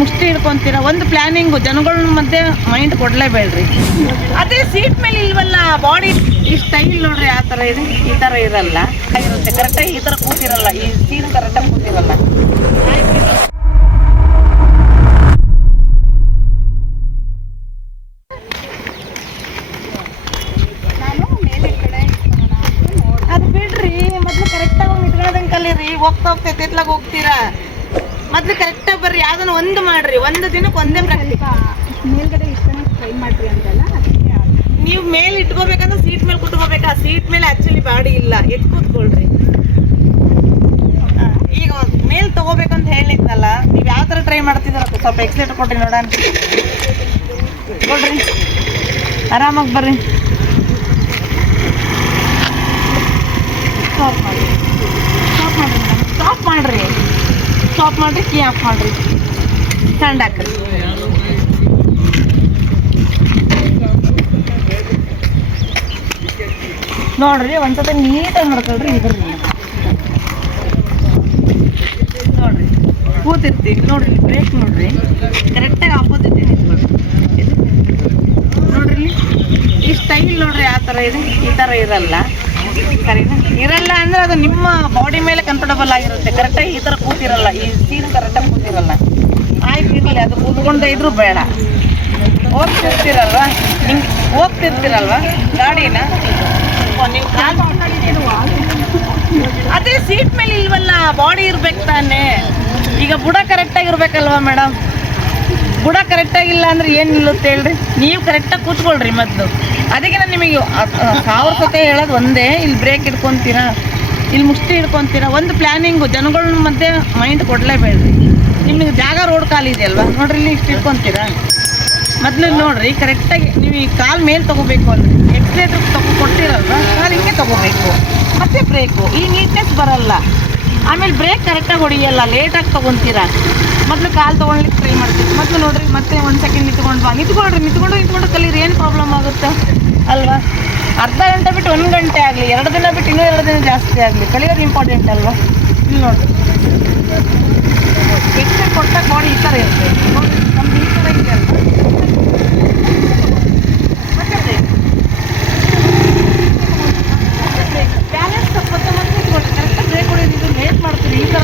ಮುಷ್ಟಿ ಹಿಡ್ಕೊಂತೀರ ಒಂದು ಪ್ಲಾನಿಂಗು ಜನಗಳ ಮಧ್ಯೆ ಮೈಂಡ್ ಕೊಡ್ಲೇಬೇಡ್ರಿ. ಅದೇ ಸೀಟ್ ಮೇಲೆ ಇಲ್ವಲ್ಲ ಬಾಡಿ ಈ ಸ್ಟೈಲ್ ನೋಡ್ರಿ ಆ ಥರ ಇದೆ, ಈ ಥರ ಇರಲ್ಲ ಇರುತ್ತೆ ಕರೆಕ್ಟಾಗಿ, ಈ ಥರ ಕೂತಿರಲ್ಲ, ಈ ಸೀಟ್ ಕರೆಕ್ಟಾಗಿ ಕೂತಿರಲ್ಲ. ಅದು ಬಿಡ್ರಿ, ಮೊದ್ಲು ಕರೆಕ್ಟಾಗಿ ನಿಂತ್ಕೊಳ್ಳೋದಂಗೆ ಕಲೀರಿ. ಹೋಗ್ತಾ ಹೋಗ್ತೈತೆ ಎತ್ಲಾಗ ಹೋಗ್ತೀರಾ, ಮೊದ್ಲು ಕರೆಕ್ಟಾಗಿ ಬರ್ರಿ. ಯಾವ್ದನ್ನ ಒಂದು ಮಾಡ್ರಿ, ಒಂದು ದಿನಕ್ಕೆ ಒಂದೇ ಮೇಲ್ಗಡೆ ಇಷ್ಟನೇ ಟ್ರೈ ಮಾಡ್ರಿ ಅಂತಲ್ಲ. ನೀವು ಮೇಲೆ ಇಟ್ಕೋಬೇಕಂದ್ರೆ ಸೀಟ್ ಮೇಲೆ ಕುತ್ಕೋಬೇಕು. ಆ ಸೀಟ್ ಮೇಲೆ ಆಕ್ಚುಲಿ ಬಾಡಿ ಇಲ್ಲ, ಎತ್ ಕೂತ್ಕೊಳ್ರಿ. ಈಗ ಮೇಲ್ ತಗೋಬೇಕಂತ ಹೇಳಿದ್ನಲ್ಲ, ನೀವು ಯಾವ ಥರ ಟ್ರೈ ಮಾಡ್ತಿದ್ದೀರ ಸ್ವಲ್ಪ ಎಕ್ಸೈಟ್ ಕೊಡ್ರಿ ನೋಡೋಣ. ಕೊಡ್ರಿ, ಆರಾಮಾಗಿ ಬರ್ರಿ. ಸ್ಟಾಪ್ ಮಾಡಿ, ಸ್ಟಾಪ್ ಮಾಡಿರಿ ಮೇಡಮ್, ಸ್ಟಾಪ್ ಮಾಡಿರಿ, ಸ್ಟಾಪ್ ಮಾಡಿರಿ, ಕೀ ಆಫ್ ಮಾಡಿರಿ, ಸ್ಟ್ಯಾಂಡ್ ಹಾಕ್ರಿ. ನೋಡ್ರಿ ಒಂದ್ಸತಿ ನೀಟಾಗಿ ನೋಡ್ಕೊಳ್ರಿ. ಇದ್ರಿ ನೋಡ್ರಿ ಕೂತಿರ್ತೀವಿ ನೋಡ್ರಿ, ಬ್ರೇಕ್ ನೋಡ್ರಿ ಕರೆಕ್ಟಾಗಿ ಆಪೋಸಿಟ್ ನಿಂತ್ಕೊಳ್ರಿ. ನೋಡ್ರಿ ಈ ಸ್ಟೈಲ್ ನೋಡ್ರಿ ಆ ಥರ ಇದೆ, ಈ ಥರ ಇರಲ್ಲ ಸರಿನಾ. ಇರಲ್ಲ ಅಂದ್ರೆ ಅದು ನಿಮ್ಮ ಬಾಡಿ ಮೇಲೆ ಕಂಫರ್ಟಬಲ್ ಆಗಿರುತ್ತೆ. ಕರೆಕ್ಟಾಗಿ ಈ ಥರ ಕೂತಿರಲ್ಲ, ಈ ಸೀಟ್ ಕರೆಕ್ಟಾಗಿ ಕೂತಿರಲ್ಲ. ಆಯ್ತು ಇರಲಿ, ಅದು ಕೂತ್ಕೊಂಡೇ ಇದ್ರೂ ಬೇಡ. ಹೋಗ್ತಿರ್ತೀರಲ್ವ, ಹಿಂಗೆ ಹೋಗ್ತಿರ್ತೀರಲ್ವ ಗಾಡಿನ, ನೀವು ಅದೇ ಸೀಟ್ ಮೇಲೆ ಇಲ್ವಲ್ಲ ಬಾಡಿ ಇರ್ಬೇಕು ತಾನೇ. ಈಗ ಬುಡ ಕರೆಕ್ಟಾಗಿ ಇರ್ಬೇಕಲ್ವ ಮೇಡಮ್. ಬುಡ ಕರೆಕ್ಟಾಗಿಲ್ಲ ಅಂದ್ರೆ ಏನು ನಿಲ್ಲುತ್ತೆ ಹೇಳ್ರಿ. ನೀವು ಕರೆಕ್ಟಾಗಿ ಕೂತ್ಕೊಳ್ರಿ ಮೊದಲು. ಅದಕ್ಕೆ ನಾನು ನಿಮಗೆ 1000 ಸತಿ ಹೇಳೋದು ಒಂದೇ, ಇಲ್ಲಿ ಬ್ರೇಕ್ ಹಿಡ್ಕೊತೀರಾ, ಇಲ್ಲಿ ಮುಷ್ಟಿ ಹಿಡ್ಕೊತೀರಾ, ಒಂದು ಪ್ಲ್ಯಾನಿಂಗು ಜನಗಳ ಮಧ್ಯೆ ಮೈಂಡ್ ಕೊಡಲೇಬೇಡ್ರಿ. ನಿಮಗೆ ಜಾಗ ರೋಡ್ ಕಾಲಿದೆ ಅಲ್ವಾ, ನೋಡ್ರಿ ಇಲ್ಲಿ ಇಷ್ಟು ಹಿಡ್ಕೊತೀರಾ. ಮೊದಲು ನೋಡ್ರಿ ಕರೆಕ್ಟಾಗಿ ನೀವು ಈ ಕಾಲು ಮೇಲೆ ತೊಗೋಬೇಕು ಅಲ್ರಿ. ಎಕ್ಸ್ಲೇಟರ್ ಕೊಟ್ಟಿರಲ್ವ, ಕಾಲು ಹಿಂಗೆ ತೊಗೋಬೇಕು, ಮತ್ತೆ ಬ್ರೇಕು. ಈ ನೀಟ್ನೆಸ್ ಬರಲ್ಲ. ಆಮೇಲೆ ಬ್ರೇಕ್ ಕರೆಕ್ಟಾಗಿ ಹೊಡಿಯಲ್ಲ, ಲೇಟಾಗಿ ತೊಗೊತೀರಾ. ಮೊದಲು ಕಾಲು ತೊಗೊಳ್ಲಿಕ್ಕೆ ಟ್ರೈ ಮಾಡ್ತೀವಿ. ಮೊದಲು ನೋಡ್ರಿ, ಮತ್ತೆ 1 ಸೆಕೆಂಡ್ ನಿಂತ್ಕೊಂಡು ಬಾ, ನಿಂತ್ಕೊಂಡು ಕಲೀರಿ. ಏನು ಪ್ರಾಬ್ಲಮ್ ಆಗುತ್ತೆ ಅಲ್ವಾ. ಅರ್ಧ ಗಂಟೆ ಬಿಟ್ಟು 1 ಗಂಟೆ ಆಗಲಿ, 2 ದಿನ ಬಿಟ್ಟು ಇನ್ನೂ 2 ದಿನ ಜಾಸ್ತಿ ಆಗಲಿ, ಕಲಿಯೋದು ಇಂಪಾರ್ಟೆಂಟ್ ಅಲ್ವಾ. ಇಲ್ಲಿ ನೋಡ್ರಿ ಎಕ್ಸ್ಟ್ರಾ ಕೊಟ್ಟಾಗ ಬಾಡಿ ಈ ಥರ ಇರುತ್ತೆ. ನೋಡಿರಿ ನಮ್ದು ಈ ಥರ ಇದೆ ಅಲ್ವಾ. ಬ್ಯಾಲೆನ್ಸ್ ತಪ್ಪತ್ತೆ ಮತ್ತೆ ಇಟ್ಕೊಳ್ರಿ. ಕರೆಕ್ಟಾಗಿ ಬ್ರೇಕ್ ಹೊಡೆಯೋದು, ಇದು ಲೇಟ್ ಮಾಡ್ತೀರಿ, ಈ ಥರ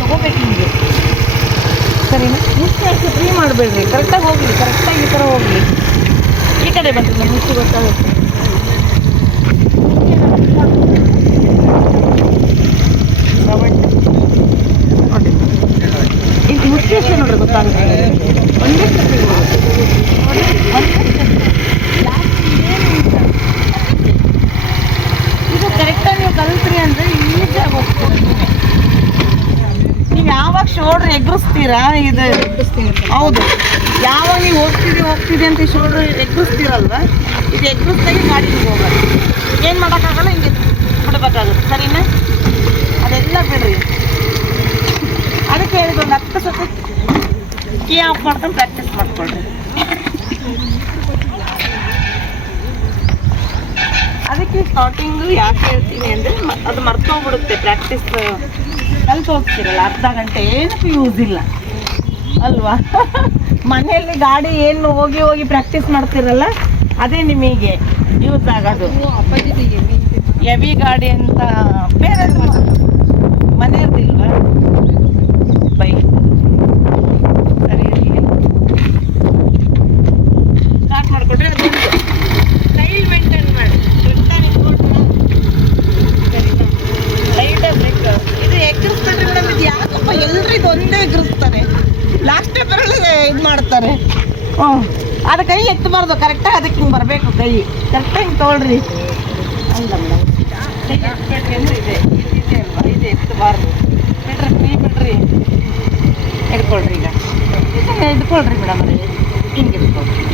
ತೊಗೋಬೇಕು ನಿಮಗೆ ಸರಿನಾ. ಮುಚ್ಚಿ ಅಷ್ಟು ಫ್ರೀ ಮಾಡಬೇಡ್ರಿ, ಕರೆಕ್ಟಾಗಿ ಹೋಗಲಿ, ಕರೆಕ್ಟಾಗಿ ಈ ಥರ ಹೋಗಲಿ. ಈ ಕಡೆ ಬಂದ್ರಿ, ನಮ್ಮ ಮುಚ್ಚಿ ಗೊತ್ತಾಗುತ್ತೆ. ನೋಡಿ ಇಲ್ಲಿ ಮುಚ್ಚಿ ಅಷ್ಟೇ ನೋಡ್ರಿ, ಗೊತ್ತಾಗುತ್ತೆ. ಒಂದೇ ಸತಿ ಇದು ಕರೆಕ್ಟಾಗಿ ನೀವು ಕಲಿತ್ರಿ ಅಂದರೆ ಈಸಿಯಾಗಿ ಹೋಗ್ತೀರಿ. ನೀವು ಯಾವಾಗ ಶೋಲ್ಡ್ರ್ ಎಗ್ರಿಸ್ತೀರಾ, ಇದು ಹೌದು, ಯಾವಾಗ ನೀವು ಹೋಗ್ತಿದೆ ಅಂತ ಈ ಶೋಲ್ಡ್ರ್ ಎಗ್ರಿಸ್ತೀರಲ್ವ, ಇದು ಎಗ್ರಿಸ್ದಾಗೆ ಗಾಡಿ ಹೋಗೋದು. ಏನು ಮಾಡೋಕ್ಕಾಗಲ್ಲ, ಹಿಂಗೆ ಬಿಡಬೇಕಾಗುತ್ತೆ ಸರಿನಾ. ಅದೆಲ್ಲ ಬಿಡ್ರಿ. ಅದಕ್ಕೆ ಹೇಳಿದ್ರು ಒಂದು 10 ಸತಿ ಕೀ ಆಫ್ ಮಾಡ್ಕೊಂಡು ಪ್ರಾಕ್ಟೀಸ್ ಮಾಡ್ಕೊಳ್ರಿ. ಅದಕ್ಕೆ ಸ್ಟಾರ್ಟಿಂಗು ಯಾಕೆ ಹೇಳ್ತೀನಿ ಅಂದರೆ, ಅದು ಮರ್ತೋಗ್ಬಿಡುತ್ತೆ. ಪ್ರಾಕ್ಟೀಸ್ ಕಲ್ತು ಹೋಗ್ತಿರಲ್ಲ, ಅರ್ಧ ಗಂಟೆ ಏನಕ್ಕೂ ಯೂಸ್ ಇಲ್ಲ ಅಲ್ವಾ. ಮನೆಯಲ್ಲಿ ಗಾಡಿ ಏನು ಹೋಗಿ ಪ್ರಾಕ್ಟೀಸ್ ಮಾಡ್ತಿರಲ್ಲ, ಅದೇ ನಿಮಗೆ ಯೂಸ್ ಆಗೋದು. ಹೆವಿ ಗಾಡಿ ಅಂತ ಬೇರೆ ಮನೆಯದಿಲ್ವಾ ಬೈಕ್. ಸರಿ ಸ್ಟಾರ್ಟ್ ಮಾಡಿಕೊಟ್ರೆ ಅದೊಂದು ಸ್ಟೈಲ್ ಮೇಂಟೈನ್ ಮಾಡಿ. ಕರೆಕ್ಟಾಗಿ ನಿಂತ್ಕೊಂಡ್ರೆ ಸರಿನಾ. ಲೈಟಾಗಿ ಬ್ರೇಕ್. ಇದು ಎಗ್ರಿಸ್ಬಿಟ್ರಿ ಮೇಡಮ್, ಇದು ಯಾಕಪ್ಪ ಎಲ್ಲರೂ ಇದು ಒಂದೇ ಎಗ್ರಿಸ್ತಾರೆ, ಲಾಸ್ಟ್ ಬರಲ್ಲ ಇದು ಮಾಡ್ತಾರೆ. ಅದು ಕೈ ಎತ್ತಬಾರ್ದು, ಕರೆಕ್ಟಾಗಿ ಅದಕ್ಕೆ ಹಿಂಗೆ ಬರಬೇಕು. ಕೈ ಕರೆಕ್ಟಾಗಿ ಹಿಂಗೆ ತೊಗೊಳ್ರಿ. ಅಲ್ಲ ಮೇಡಮ್, ಕೈ ಎತ್ತಬೇಡ್ರಿ ಅಂದರೆ ಇದೆ ಅಲ್ವಾ, ಇದು ಎತ್ತಬಾರ್ದು. ಬಿಡ್ರಿ, ಫ್ರೀ ಬಿಡ್ರಿ, ಹಿಡ್ಕೊಳ್ರಿ. ಈಗ ಹಿಡ್ಕೊಳ್ರಿ ಮೇಡಮ್, ಅದೇ ಹಿಂಗೆ ಹಿಡ್ಕೊಳ್ರಿ.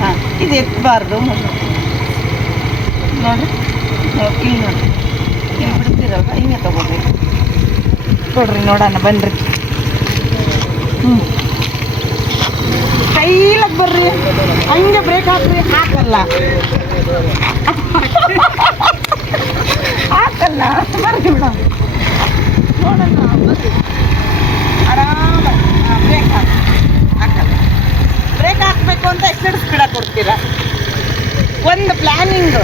ಹಾಂ, ಇದು ಎತ್ತಬಾರ್ದು ನೋಡಿರಿ. ಇಲ್ಲಿ ನೋಡಿರಿ, ಇಲ್ಲಿ ಬಿಡ್ತೀರಲ್ವ, ಹಿಂಗೆ ತೊಗೊಳ್ರಿ. ಕೊಡ್ರಿ ನೋಡೋಣ ಬನ್ನಿರಿ. ಕೈಲಾಗ ಬರ್ರಿ, ಹಂಗೆ ಬ್ರೇಕ್ ಹಾಕ್ರಿ. ಹಾಕಲ್ಲ ಹಾಕಲ್ಲ ಬರ್ರಿ ಮೇಡಮ್, ನೋಡೋಣ ಬರ್ರಿ. ಆರಾಮ ಬ್ರೇಕ್ ಹಾಕಿ ಮಾಡ್ತೀರಾ? ಒಂದು ಪ್ಲಾನಿಂಗ್.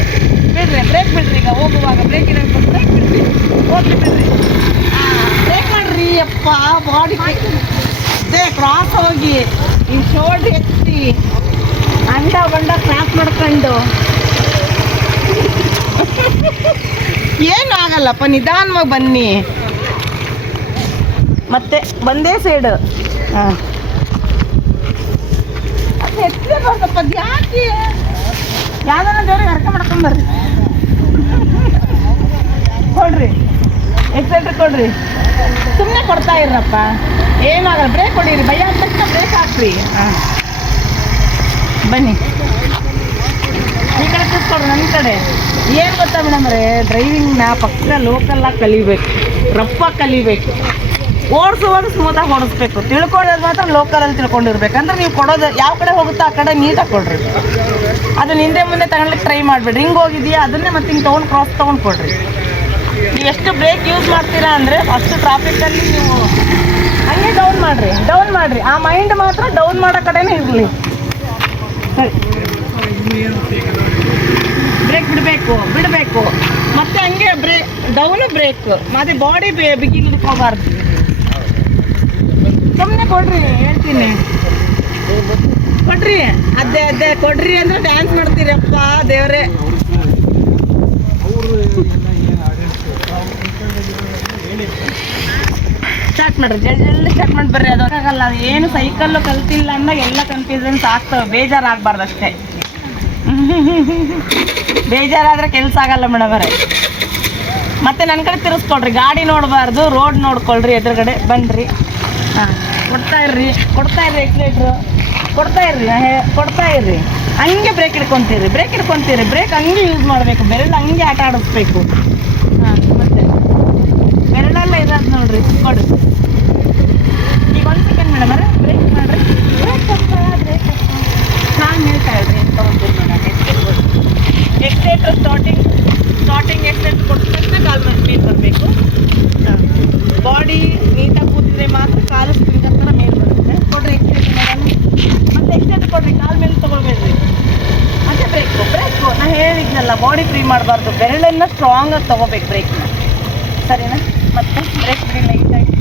ಬಿಡ್ರಿ ಬ್ರೇಕ್ ಬಿಡ್ರಿ, ಈಗ ಹೋಗುವಾಗ ಬ್ರೇಕ್ ಇರೋದು ಬ್ರೇಕ್ ಬಿಡ್ರಿ, ಹೋಗ್ಲಿ ಬಿಡ್ರಿ. ಬ್ರೇಕ್ ಮಾಡ್ರಿ ಅಪ್ಪ, ಬಾಡಿ ಅದೇ ಕ್ರಾಸ್ ಹೋಗಿ ಈ ಶೋಲ್ಡ್ರ್ ಎತ್ತಿ ಅಂಡ ಬಂಡ ಕ್ರಾಸ್ ಮಾಡ್ಕೊಂಡು ಏನು ಆಗಲ್ಲಪ್ಪ, ನಿಧಾನವಾಗಿ ಬನ್ನಿ. ಮತ್ತೆ ಬಂದೇ ಸೈಡ್. ಹಾಂ ಅದು ಎತ್ತಲೇ ಬರ್ತಪ್ಪ, ಅದು ಯಾಕೆ ಯಾವ್ದಾರ ದೇವ್ರಿಗೆ ಹರಕೆ ಮಾಡ್ಕೊಂಬರ್ರಿ. ಕೊಡ್ರಿ ಎಕ್ಸೈಟ್ರ್ ಕೊಡ್ರಿ, ಸುಮ್ಮನೆ ಕೊಡ್ತಾ ಇರಪ್ಪ, ಏನಾಗಲ್ಲ. ಬ್ರೇಕ್ ಹೊಡೀರಿ, ಭಯ ಆದ ತಕ್ಷಣ ಬ್ರೇಕ್ ಹಾಕ್ರಿ. ಹಾಂ ಬನ್ನಿ, ಈ ಕಡೆ ಕೂತ್ಕೊಡ್ರಿ ನನ್ನ ಕಡೆ. ಏನು ಗೊತ್ತಾ ಮೇಡಮ್ರೆ, ಡ್ರೈವಿಂಗ್ನ ಪಕ್ಕ ಲೋಕಲ್ಲಾಗಿ ಕಲಿಬೇಕು, ರಫಾಗಿ ಕಲಿಬೇಕು. ಓಡಿಸುವಾಗ ಸ್ಮೂತಾಗಿ ಓಡಿಸ್ಬೇಕು. ತಿಳ್ಕೊಳ್ಳೋದು ಮಾತ್ರ ಲೋಕಲಲ್ಲಿ ತಿಳ್ಕೊಂಡಿರ್ಬೇಕು. ಅಂದ್ರೆ ನೀವು ಕೊಡೋದು ಯಾವ ಕಡೆ ಹೋಗುತ್ತೋ ಆ ಕಡೆ ನೀಟಾಗಿ ಕೊಡ್ರಿ. ಅದನ್ನ ಹಿಂದೆ ಮುಂದೆ ತಗೊಳ್ಲಿಕ್ಕೆ ಟ್ರೈ ಮಾಡಿಬಿಡ್ರಿ. ಹಿಂಗೆ ಹೋಗಿದೆಯಾ ಅದನ್ನೇ ಮತ್ತೆ ಹಿಂಗೆ ತೊಗೊಂಡು ಕ್ರಾಸ್ ತೊಗೊಂಡು ಕೊಡ್ರಿ. ನೀವು ಎಷ್ಟು ಬ್ರೇಕ್ ಯೂಸ್ ಮಾಡ್ತೀರಾ ಅಂದರೆ ಅಷ್ಟು ಟ್ರಾಫಿಕಲ್ಲಿ ನೀವು ಹಂಗೆ ಡೌನ್ ಮಾಡಿರಿ. ಆ ಮೈಂಡ್ ಮಾತ್ರ ಡೌನ್ ಮಾಡೋ ಕಡೆನೇ ಇರಲಿ. ಸರಿ, ಬ್ರೇಕ್ ಬಿಡಬೇಕು ಮತ್ತೆ ಹಂಗೆ ಬ್ರೇಕ್ ಮತ್ತೆ ಬಾಡಿ ಬಿಗಿಲಿಕ್ಕೆ ಹೋಗಬಾರ್ದು. ಸುಮ್ಮನೆ ಕೊಡ್ರಿ, ಹೇಳ್ತೀನಿ ಕೊಡ್ರಿ. ಅದೇ ಕೊಡ್ರಿ ಅಂದ್ರೆ ಡ್ಯಾನ್ಸ್ ಮಾಡ್ತೀರಪ್ಪ ದೇವ್ರೆ. ಸ್ಟಾರ್ಟ್ ಮಾಡ್ರಿ, ಜಲ್ದಿ ಸ್ಟಾರ್ಟ್ ಮಾಡಿ ಬರ್ರಿ. ಅದು ಆಗಲ್ಲ, ಏನು ಸೈಕಲ್ಲು ಕಲ್ತಿಲ್ಲ ಅಂದಾಗ ಎಲ್ಲ ಕನ್ಫ್ಯೂಷನ್ಸ್ ಆಗ್ತವೆ. ಬೇಜಾರಾಗಬಾರ್ದು ಅಷ್ಟೇ. ಬೇಜಾರಾದರೆ ಕೆಲಸ ಆಗಲ್ಲ ಮೇಡಮರೇ. ಮತ್ತೆ ನನ್ನ ಕಡೆ ತಿರ್ಸ್ಕೊಳ್ರಿ, ಗಾಡಿ ನೋಡಬಾರ್ದು, ರೋಡ್ ನೋಡ್ಕೊಳ್ರಿ. ಎದುರುಗಡೆ ಬನ್ನಿರಿ. ಹಾಂ ಕೊಡ್ತಾ ಇರ್ರಿ ಎಕ್ಸಿಲೇಟ್ರು ಕೊಡ್ತಾ ಇರ್ರಿ. ಹಂಗೆ ಬ್ರೇಕ್ ಹಿಡ್ಕೊತೀರಿ. ಬ್ರೇಕ್ ಹಂಗೆ ಯೂಸ್ ಮಾಡಬೇಕು, ಬೆರಳು ಹಂಗೆ ಆಟ ಆಡಿಸ್ಬೇಕು. ಹಾಂ ಮತ್ತೆ ಬೆರಳೆಲ್ಲ ಇರೋದು ನೋಡ್ರಿ, ಕೊಡಿ. ಈಗ 1 ಸೆಕೆಂಡ್ ಮೇಡಮರೇ, ಬ್ರೇಕ್ ಮಾಡಿರಿ. ನಾನು ಹೇಳ್ತಾ ಇರ್ರಿ, ತೊಗೊಂತೀರಿ ಮೇಡಮ್. ಎಕ್ಸಿಲೇಟ್ರ್ ಸ್ಟಾರ್ಟಿಂಗ್ ಎಕ್ಸಿಲೇಟ್ರ್ ಕೊಟ್ಟ ತಕ್ಷಣ ಕಾಲು ಮೇಲೆ ಬರಬೇಕು. ಬಾಡಿ ನೀಟಾಗಿ ಕೂತಿದ್ರೆ ಮಾತ್ರ ಕಾಲು ಸ್ಪಿಂಗರ್ ಥರ ಮೇಲೆ ಬರುತ್ತೆ. ಕೊಡ್ರಿ ಎಕ್ಸಿಲೇಟ್ರ್ ಮೇಡಮ್. ಮತ್ತೆ ಎಕ್ಸಿಲೇಟ್ರ್ ಕೊಡ್ರಿ, ಕಾಲು ಮೇಲೆ ತೊಗೊಳ್ಬೇಡ್ರಿ. ಮತ್ತೆ ಬ್ರೇಕು ನಾನು ಹೇಳಿದ್ನಲ್ಲ, ಬಾಡಿ ಫ್ರೀ ಮಾಡಬಾರ್ದು, ಬೆರಳನ್ನು ಸ್ಟ್ರಾಂಗಾಗಿ ತೊಗೋಬೇಕು ಬ್ರೇಕ್ನ. ಸರಿನಾ? ಮತ್ತೆ ಬ್ರೇಕ್ ಬಿಡಿ ಲೈಟಾಗಿ.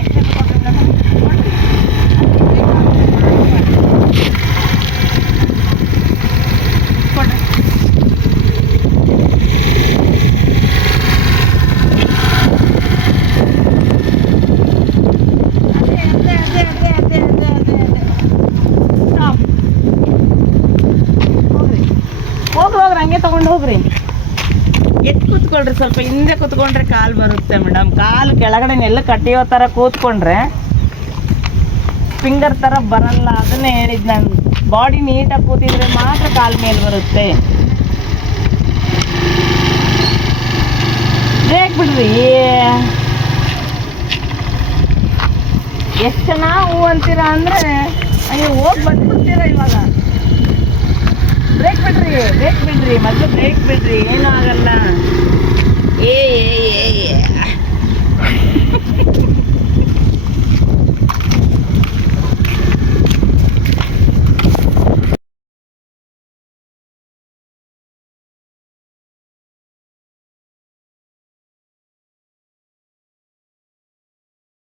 ಎಕ್ಸಿಲೇಟ್ರ್ ಕೊಡ್ರಿ ಮೇಡಮ್, ಕೊಡ್ರಿ. ಹೋಗ್ರಿ ಹಂಗೆ ತೊಗೊಂಡು ಹೋಗ್ರಿ. ಎತ್ತು ಕೂತ್ಕೊಳ್ರಿ, ಸ್ವಲ್ಪ ಹಿಂದೆ ಕೂತ್ಕೊಂಡ್ರೆ ಕಾಲು ಬರುತ್ತೆ ಮೇಡಮ್. ಕಾಲು ಕೆಳಗಡೆ ನೆಲ್ಲ ಕಟ್ಟಿಯೋ ಥರ ಕೂತ್ಕೊಂಡ್ರೆ ಫಿಂಗರ್ ಥರ ಬರಲ್ಲ. ಅದನ್ನೇ ಹೇಳಿದ್ದು ನಾನು, ಬಾಡಿ ನೀಟಾಗಿ ಕೂತಿದ್ರೆ ಮಾತ್ರ ಕಾಲು ಮೇಲೆ ಬರುತ್ತೆ. ಬ್ರೇಕ್ ಬಿಡ್ರಿ. ಎಷ್ಟು ಜನ ಹೂ ಅಂತೀರಾ ಅಂದರೆ ಅಯ್ಯೋ ಹೋಗಿ ಬಂದ್ಬಿಡ್ತೀರಾ ಇವಾಗ. ಬ್ರೇಕ್ ಬಿಡ್ರಿ ಮೊದಲು ಬ್ರೇಕ್ ಬಿಡ್ರಿ, ಏನೂ ಆಗಲ್ಲ. ಏ